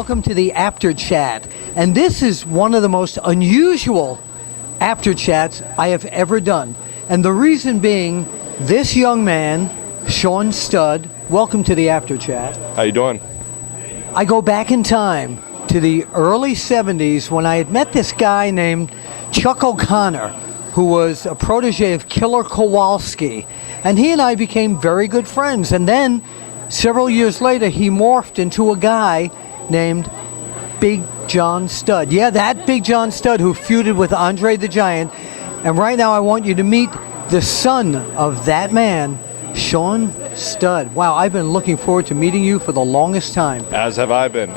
welcome to the Apter Chat. And this is one of the most unusual Apter Chats I have ever done. And the reason being, this young man, Sean Studd, welcome to the Apter Chat. How you doing? I go back in time to the early 70s when I had met this guy named Chuck O'Connor, who was a protege of Killer Kowalski. And he and I became very good friends. And then, several years later, he morphed into a guy named Big John Studd. Yeah, that Big John Studd who feuded with Andre the Giant. And right now I want you to meet the son of that man, Sean Studd. Wow, I've been looking forward to meeting you for the longest time. As have I been.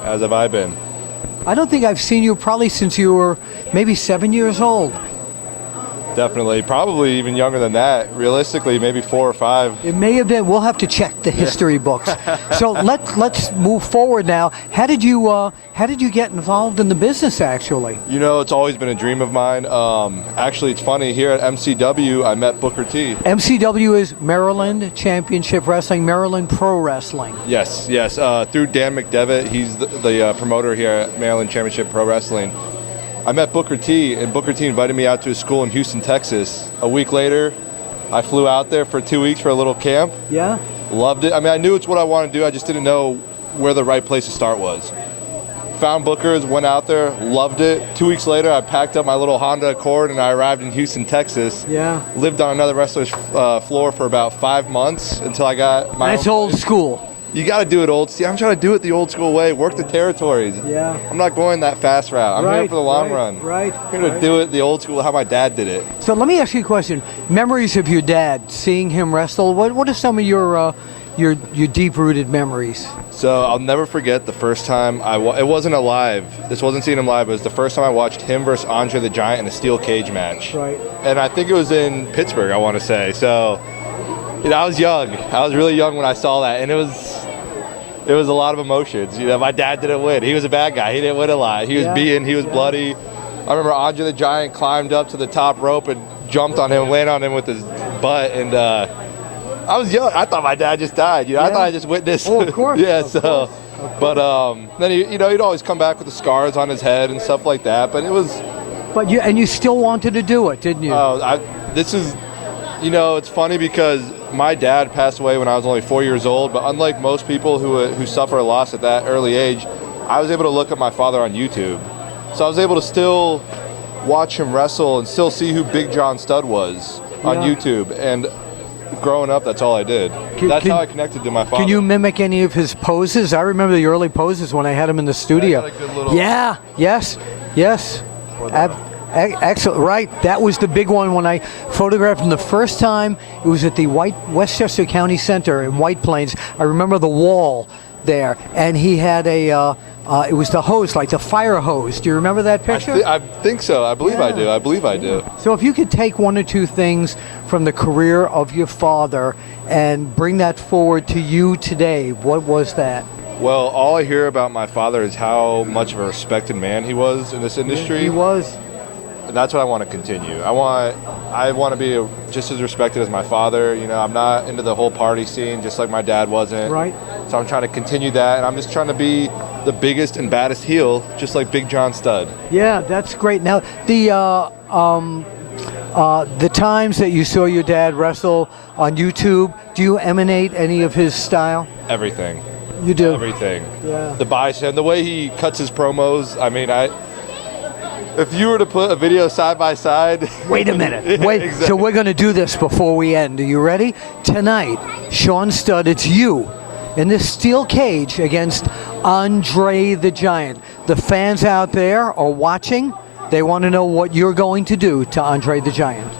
I don't think I've seen you probably since you were maybe 7 years old. Definitely. Probably even younger than that. Realistically, maybe 4 or 5. It may have been. We'll have to check the history books. So let's move forward now. How did you get involved in the business, actually? You know, it's always been a dream of mine. Actually, it's funny. Here at MCW, I met Booker T. MCW is Maryland Championship Wrestling, Maryland Pro Wrestling. Yes. Through Dan McDevitt, he's the promoter here at Maryland Championship Pro Wrestling. I met Booker T, and Booker T invited me out to his school in Houston, Texas. A week later, I flew out there for 2 weeks for a little camp. Yeah? Loved it. I mean, I knew it's what I wanted to do. I just didn't know where the right place to start was. Found Booker's, went out there, loved it. 2 weeks later, I packed up my little Honda Accord, and I arrived in Houston, Texas. Yeah. Lived on another wrestler's floor for about 5 months until I got my That's old school. You got to do it old. See, I'm trying to do it the old school way. Work the territories. Yeah. I'm not going that fast route. I'm here for the long run. Right. I'm here to do it the old school, how my dad did it. So let me ask you a question. Memories of your dad, seeing him wrestle. What are some of your deep-rooted memories? So I'll never forget the first time it wasn't a live. This wasn't seeing him live. It was the first time I watched him versus Andre the Giant in a steel cage match. Right. And I think it was in Pittsburgh, I want to say. So, you know, I was young. I was really young when I saw that, and it was a lot of emotions. You know, my dad didn't win. He was a bad guy. He didn't win a lot. He was beaten. He was bloody. I remember Andre the Giant climbed up to the top rope and jumped on him, landed on him with his butt. And I was young. I thought my dad just died. You know, I thought I just witnessed. Oh, of course. Yeah. Of so, course. But then he'd always come back with the scars on his head and stuff like that. But it was. But you still wanted to do it, didn't you? It's funny because my dad passed away when I was only 4 years old, but unlike most people who suffer a loss at that early age, I was able to look at my father on YouTube. So I was able to still watch him wrestle and still see who Big John Studd was on YouTube. And growing up, that's all I did. That's how I connected to my father. Can you mimic any of his poses? I remember the early poses when I had him in the studio. Yeah, yes. Excellent, right. That was the big one when I photographed him the first time. It was at the Westchester County Center in White Plains. I remember the wall there, and he had it was the hose, like the fire hose. Do you remember that picture? I think so. I believe I do. So if you could take one or two things from the career of your father and bring that forward to you today, what was that? Well, all I hear about my father is how much of a respected man he was in this industry. He was. And that's what I want to continue. I want to be just as respected as my father. You know, I'm not into the whole party scene, just like my dad wasn't. Right. So I'm trying to continue that, and I'm just trying to be the biggest and baddest heel, just like Big John Studd. Yeah, that's great. Now, the times that you saw your dad wrestle on YouTube, do you emanate any of his style? Everything. You do? Everything. Yeah. The bicep, the way he cuts his promos. I mean, if you were to put a video side by side. Wait a minute. Wait. Exactly. So we're going to do this before we end. Are you ready? Tonight, Sean Studd, it's you in this steel cage against Andre the Giant. The fans out there are watching. They want to know what you're going to do to Andre the Giant.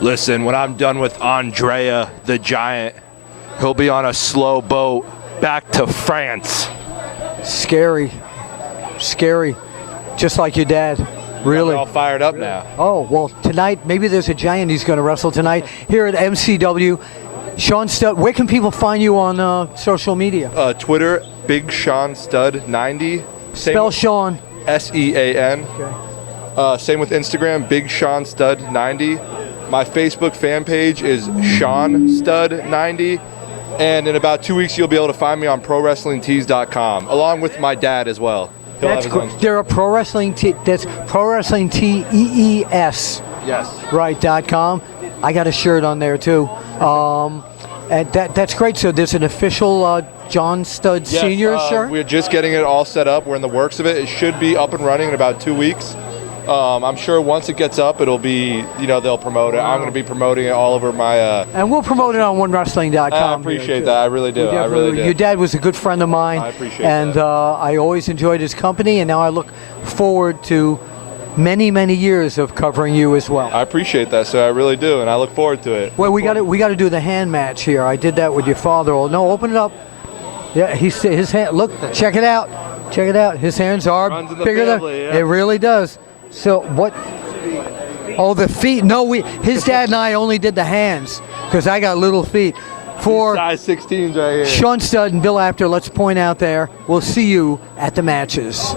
Listen, when I'm done with Andrea the Giant, he'll be on a slow boat back to France. Scary. Just like your dad. Really? I'm all fired up now. Oh, well, tonight, maybe there's a giant he's going to wrestle tonight here at MCW. Sean Studd, where can people find you on social media? Twitter, Big Sean Studd 90. Spell Sean. SEAN. Okay. Same with Instagram, Big Sean Studd 90. My Facebook fan page is Sean Studd 90. And in about 2 weeks, you'll be able to find me on ProWrestlingTees.com, along with my dad as well. He'll That's have his great. own. They're a pro wrestling that's pro wrestling TEES. Yes. Right, .com. I got a shirt on there too. And that's great. So there's an official John Studd Yes, Senior shirt. We're just getting it all set up. We're in the works of it. It should be up and running in about 2 weeks. I'm sure once it gets up, it'll be, they'll promote it. I'm going to be promoting it all over my. And we'll promote it on OneWrestling.com. I appreciate that. I really do. I really do. Your dad was a good friend of mine. I appreciate and, that. I always enjoyed his company, and now I look forward to many, many years of covering you as well. I appreciate that, sir. I really do, and I look forward to it. Well, we got to do the hand match here. I did that with your father. Oh, no, open it up. Yeah, his hand. Look, check it out. Check it out. His hands are Runs in the bigger family, than yeah. it really does. So what? Oh, the feet. No, his dad and I only did the hands because I got little feet. For Size 16s right here. Sean Studd and Bill Apter, let's point out there. We'll see you at the matches.